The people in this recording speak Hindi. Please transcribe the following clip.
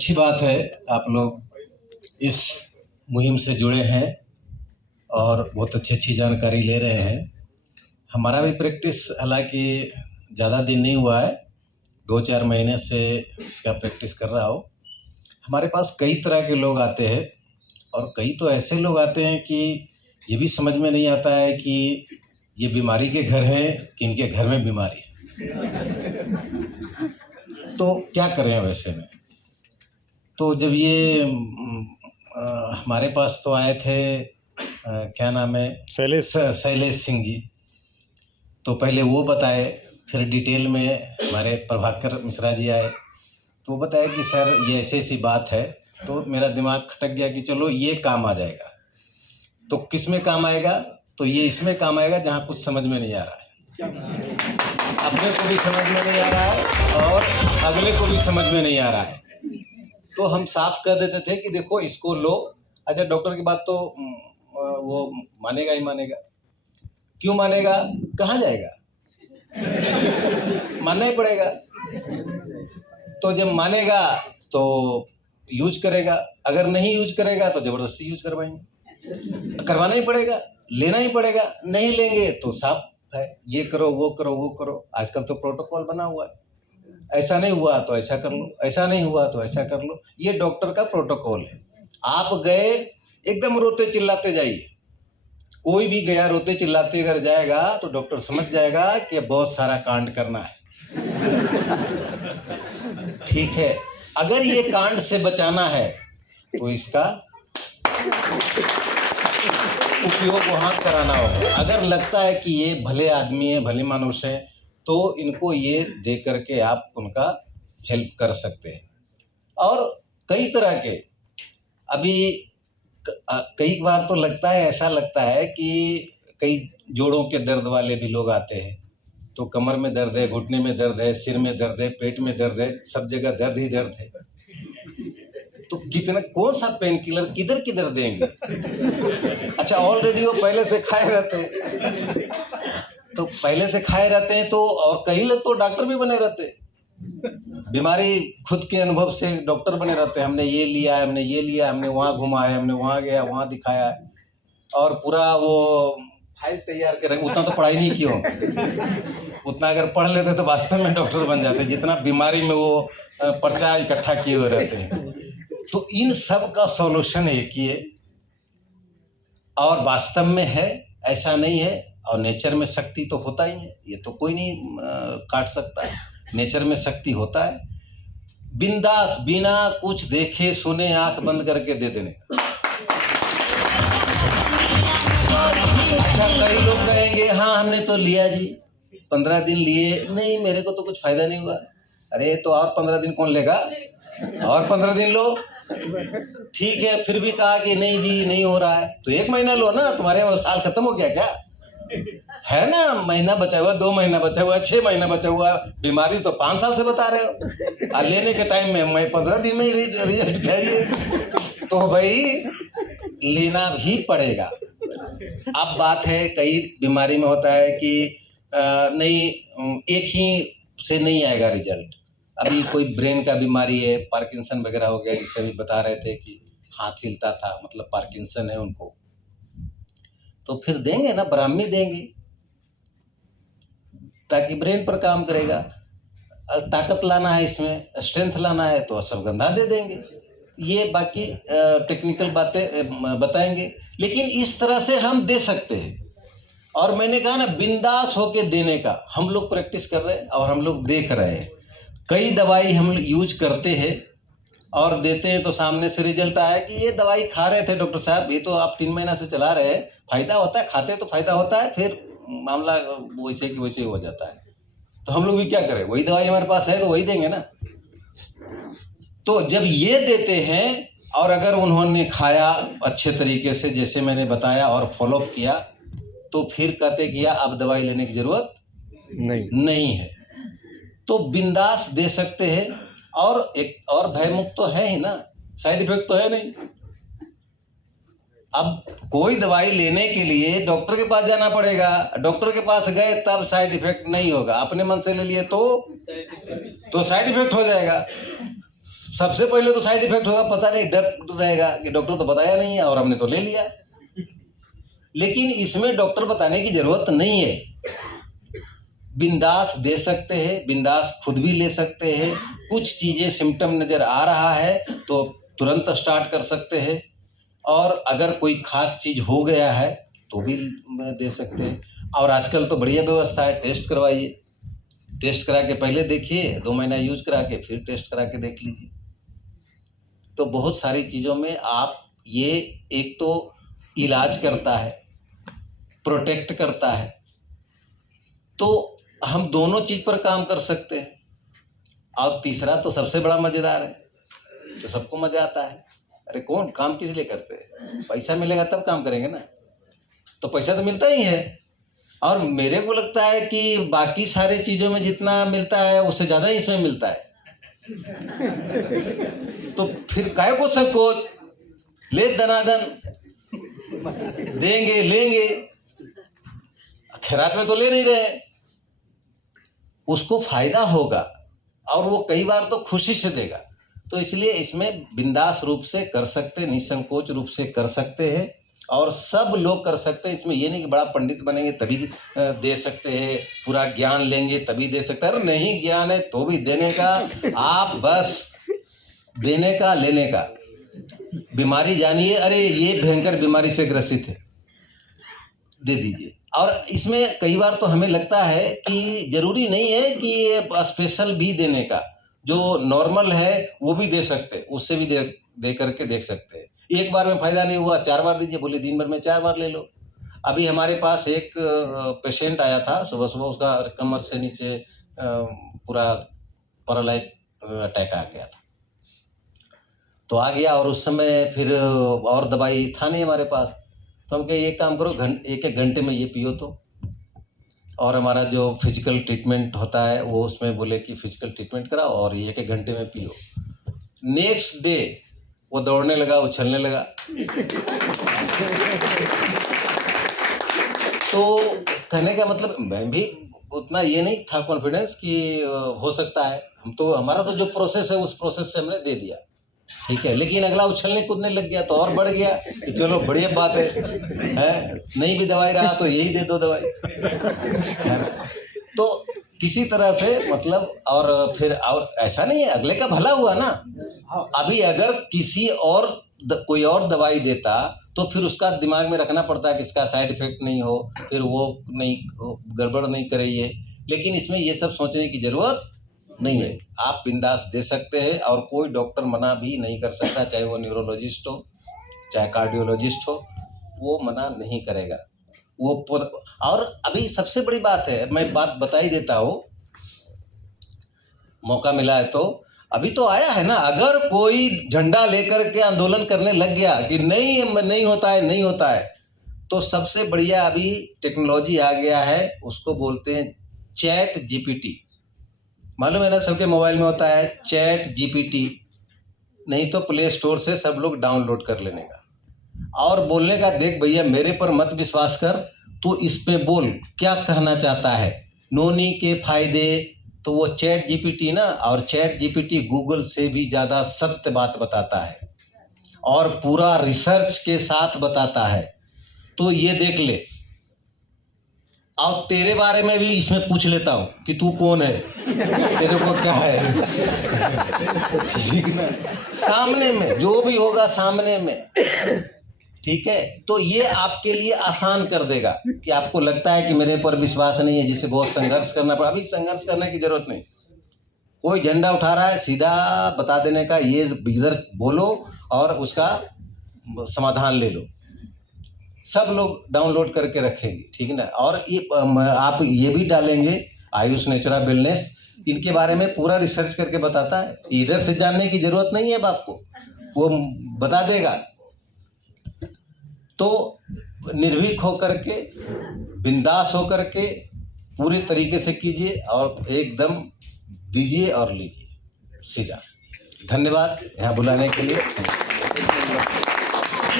अच्छी बात है आप लोग इस मुहिम से जुड़े हैं और बहुत अच्छी जानकारी ले रहे हैं। हमारा भी प्रैक्टिस हालांकि ज़्यादा दिन नहीं हुआ है, 2-4 महीने से इसका प्रैक्टिस कर रहा हूँ। हमारे पास कई तरह के लोग आते हैं और कई तो ऐसे लोग आते हैं कि ये भी समझ में नहीं आता है कि ये बीमारी के घर हैं कि इनके घर में बीमारी तो क्या करें वैसे में। तो जब ये हमारे पास तो आए थे क्या नाम है, शैलेश सिंह जी। तो पहले वो बताए, फिर डिटेल में हमारे प्रभाकर मिश्रा जी आए तो वो बताया कि सर ये ऐसी बात है। तो मेरा दिमाग खटक गया कि चलो ये काम आ जाएगा। तो किस में काम आएगा? तो ये इसमें काम आएगा जहाँ कुछ समझ में नहीं आ रहा है, अपने को भी समझ में नहीं आ रहा है और अगले को भी समझ में नहीं आ रहा है। तो हम साफ कर देते थे कि देखो इसको लो। अच्छा, डॉक्टर की बात तो वो मानेगा ही मानेगा। क्यों मानेगा? कहाँ जाएगा? मानना ही पड़ेगा। तो जब मानेगा तो यूज करेगा, अगर नहीं यूज करेगा तो जबरदस्ती यूज करवाएंगे, करवाना ही पड़ेगा, लेना ही पड़ेगा। नहीं लेंगे तो साफ है, ये करो वो करो वो करो। आजकल तो प्रोटोकॉल बना हुआ है, ऐसा नहीं हुआ तो ऐसा कर लो, ऐसा नहीं हुआ तो ऐसा कर लो। ये डॉक्टर का प्रोटोकॉल है। आप गए एकदम रोते चिल्लाते जाइए, कोई भी गया रोते चिल्लाते अगर जाएगा तो डॉक्टर समझ जाएगा कि बहुत सारा कांड करना है। ठीक है, अगर ये कांड से बचाना है तो इसका उपयोग वहां कराना होगा। अगर लगता है कि ये भले आदमी है, भले मानुष है, तो इनको ये दे करके आप उनका हेल्प कर सकते हैं। और कई तरह के अभी कई बार तो लगता है, ऐसा लगता है कि कई जोड़ों के दर्द वाले भी लोग आते हैं। तो कमर में दर्द है, घुटने में दर्द है, सिर में दर्द है, पेट में दर्द है, सब जगह दर्द ही दर्द है। तो कितना कौन सा पेन किलर किधर किधर देंगे? अच्छा, ऑलरेडी वो पहले से खाए रहते हैं, तो पहले से खाए रहते हैं तो, और कई लोग तो डॉक्टर भी बने रहते हैं, बीमारी खुद के अनुभव से डॉक्टर बने रहते हैं। हमने ये लिया है, हमने ये लिया, हमने वहाँ घुमाया, हमने वहाँ गया, वहाँ दिखाया है, और पूरा वो फाइल तैयार कर रहे। उतना तो पढ़ाई नहीं की हो, उतना अगर पढ़ लेते तो वास्तव में डॉक्टर बन जाते, जितना बीमारी में वो पर्चा इकट्ठा किए हुए रहते हैं। तो इन सब का सॉल्यूशन एक ही है और वास्तव में है, ऐसा नहीं है। और नेचर में शक्ति तो होता ही है, ये तो कोई नहीं काट सकता है। नेचर में शक्ति होता है, बिंदास बिना कुछ देखे सुने आंख बंद करके दे देने। अच्छा, कई लोग कहेंगे हाँ हमने तो लिया जी, 15 दिन लिए, नहीं मेरे को तो कुछ फायदा नहीं हुआ। अरे तो और 15 दिन कौन लेगा? और 15 दिन लो। ठीक है, फिर भी कहा कि नहीं जी नहीं हो रहा है, तो 1 महीना लो ना, तुम्हारे साल खत्म हो गया क्या? है ना, महीना बचा हुआ, 2 महीना बचा हुआ, 6 महीना बचा हुआ। बीमारी तो 5 साल से बता रहे हो और लेने के टाइम में मैं 15 दिन में ही रिजल्ट चाहिए। तो भाई लेना भी पड़ेगा। अब बात है, कई बीमारी में होता है कि नहीं एक ही से नहीं आएगा रिजल्ट। अभी कोई ब्रेन का बीमारी है, पार्किंसन वगैरह हो गया, जिससे भी बता रहे थे कि हाथ हिलता था, मतलब पार्किंसन है उनको। तो फिर देंगे ना, ब्राह्मी देंगे ताकि ब्रेन पर काम करेगा। ताकत लाना है, इसमें स्ट्रेंथ लाना है तो अश्वगंधा दे देंगे। ये बाकी टेक्निकल बातें बताएंगे, लेकिन इस तरह से हम दे सकते हैं। और मैंने कहा ना, बिंदास होके देने का हम लोग प्रैक्टिस कर रहे हैं और हम लोग देख रहे हैं। कई दवाई हम यूज करते हैं और देते हैं तो सामने से रिजल्ट आया कि ये दवाई खा रहे थे डॉक्टर साहब, ये तो आप 3 महीना से चला रहे हैं, फायदा होता है, खाते तो फायदा होता है, फिर मामला वैसे कि वैसे हो जाता है। तो हम लोग भी क्या करें, वही दवाई हमारे पास है तो वही देंगे ना। तो जब ये देते हैं और अगर उन्होंने खाया अच्छे तरीके से जैसे मैंने बताया और फॉलोअप किया, तो फिर कहते किया अब दवाई लेने की जरूरत नहीं है। तो बिंदास दे सकते हैं और एक और भयमुक्त तो है ही ना, साइड इफेक्ट तो है नहीं। अब कोई दवाई लेने के लिए डॉक्टर के पास जाना पड़ेगा, डॉक्टर के पास गए तब साइड इफेक्ट नहीं होगा, अपने मन से ले लिए तो साइड इफेक्ट हो जाएगा। सबसे पहले तो साइड इफेक्ट होगा, पता नहीं, डर रहेगा कि डॉक्टर तो बताया नहीं है और हमने तो ले लिया। लेकिन इसमें डॉक्टर बताने की जरूरत नहीं है, बिंदास दे सकते हैं, बिंदास खुद भी ले सकते हैं। कुछ चीज़ें सिम्टम नज़र आ रहा है तो तुरंत स्टार्ट कर सकते हैं, और अगर कोई खास चीज़ हो गया है तो भी दे सकते हैं। और आजकल तो बढ़िया व्यवस्था है, टेस्ट करवाइए, टेस्ट करा के पहले देखिए, 2 महीना यूज करा के फिर टेस्ट करा के देख लीजिए। तो बहुत सारी चीज़ों में आप ये एक तो इलाज करता है, प्रोटेक्ट करता है, तो हम दोनों चीज़ पर काम कर सकते हैं। और तीसरा तो सबसे बड़ा मज़ेदार है, तो सबको मज़ा आता है। अरे कौन काम किस लिए करते हैं? पैसा मिलेगा तब काम करेंगे ना, तो पैसा तो मिलता ही है। और मेरे को लगता है कि बाकी सारे चीज़ों में जितना मिलता है उससे ज़्यादा ही इसमें मिलता है। तो फिर काहे को संकोच, ले दनादन, देंगे लेंगे, खैरात में तो ले नहीं रहे, उसको फायदा होगा और वो कई बार तो खुशी से देगा। तो इसलिए इसमें बिंदास रूप से कर सकते, निसंकोच रूप से कर सकते हैं, और सब लोग कर सकते हैं। इसमें ये नहीं कि बड़ा पंडित बनेंगे तभी दे सकते हैं, पूरा ज्ञान लेंगे तभी दे सकते हैं। अरे नहीं, ज्ञान है तो भी देने का, आप बस देने का, लेने का। बीमारी जानिए, अरे ये भयंकर बीमारी से ग्रसित है, दे दीजिए। और इसमें कई बार तो हमें लगता है कि जरूरी नहीं है कि स्पेशल भी देने का, जो नॉर्मल है वो भी दे सकते हैं, उससे भी दे करके देख सकते हैं। एक बार में फायदा नहीं हुआ, 4 बार दीजिए, बोले दिन भर में 4 बार ले लो। अभी हमारे पास एक पेशेंट आया था, सुबह सुबह उसका कमर से नीचे पूरा पैरालाइज अटैक आ गया था। तो आ गया, और उस समय फिर और दवाई था नहीं हमारे पास, तो हम कहे एक काम करो, 1-1 घंटे में ये पियो तो। और हमारा जो फिजिकल ट्रीटमेंट होता है वो उसमें बोले कि फिजिकल ट्रीटमेंट कराओ और ये 1-1 घंटे में पियो। नेक्स्ट डे वो दौड़ने लगा, उछलने लगा। तो कहने का मतलब, मैं भी उतना ये नहीं था कॉन्फिडेंस कि हो सकता है, हम तो, हमारा तो जो प्रोसेस है उस प्रोसेस से हमने दे दिया, ठीक है। लेकिन अगला उछलने कूदने लग गया तो और बढ़ गया कि चलो बढ़िया बात है, नहीं भी दवाई रहा तो यही दे दो दवाई, है ना। तो किसी तरह से मतलब, और फिर और ऐसा नहीं है, अगले का भला हुआ ना। अभी अगर किसी और कोई और दवाई देता तो फिर उसका दिमाग में रखना पड़ता कि इसका साइड इफेक्ट नहीं हो, फिर वो नहीं गड़बड़ नहीं करे ये। लेकिन इसमें ये सब सोचने की जरूरत नहीं है, आप बिंदास दे सकते हैं, और कोई डॉक्टर मना भी नहीं कर सकता, चाहे वो न्यूरोलॉजिस्ट हो चाहे कार्डियोलॉजिस्ट हो, वो मना नहीं करेगा वो। और अभी सबसे बड़ी बात है, मैं बात बता ही देता हूँ, मौका मिला है तो। अभी तो आया है ना, अगर कोई झंडा लेकर के आंदोलन करने लग गया कि नहीं होता है, नहीं होता है, तो सबसे बढ़िया अभी टेक्नोलॉजी आ गया है, उसको बोलते हैं चैट जीपीटी। मालूम है ना, सबके मोबाइल में होता है चैट जीपीटी, नहीं तो प्ले स्टोर से सब लोग डाउनलोड कर लेने का और बोलने का, देख भैया मेरे पर मत विश्वास कर, तो इस पे बोल क्या कहना चाहता है, नोनी के फायदे। तो वो चैट जीपीटी ना, और चैट जीपीटी गूगल से भी ज़्यादा सत्य बात बताता है और पूरा रिसर्च के साथ बताता है। तो ये देख ले, और तेरे बारे में भी इसमें पूछ लेता हूँ कि तू कौन है, तेरे को क्या है, ठीक ना, सामने में जो भी होगा सामने में, ठीक है। तो ये आपके लिए आसान कर देगा कि आपको लगता है कि मेरे पर विश्वास नहीं है, जिसे बहुत संघर्ष करना पड़ा। अभी संघर्ष करने की जरूरत नहीं, कोई झंडा उठा रहा है सीधा बता देने का, ये इधर बोलो और उसका समाधान ले लो। सब लोग डाउनलोड करके रखेंगे, ठीक ना। और ये आप ये भी डालेंगे आयुष नेचुरा वेलनेस, इनके बारे में पूरा रिसर्च करके बताता है, इधर से जानने की जरूरत नहीं है अब आपको, वो बता देगा। तो निर्भीक होकर के, बिंदास होकर के पूरे तरीके से कीजिए और एकदम दीजिए और लीजिए सीधा। धन्यवाद यहाँ बुलाने के लिए।